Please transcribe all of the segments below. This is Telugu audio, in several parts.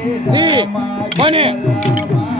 Hey, money.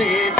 ఓం రామ రామ రామ సీతా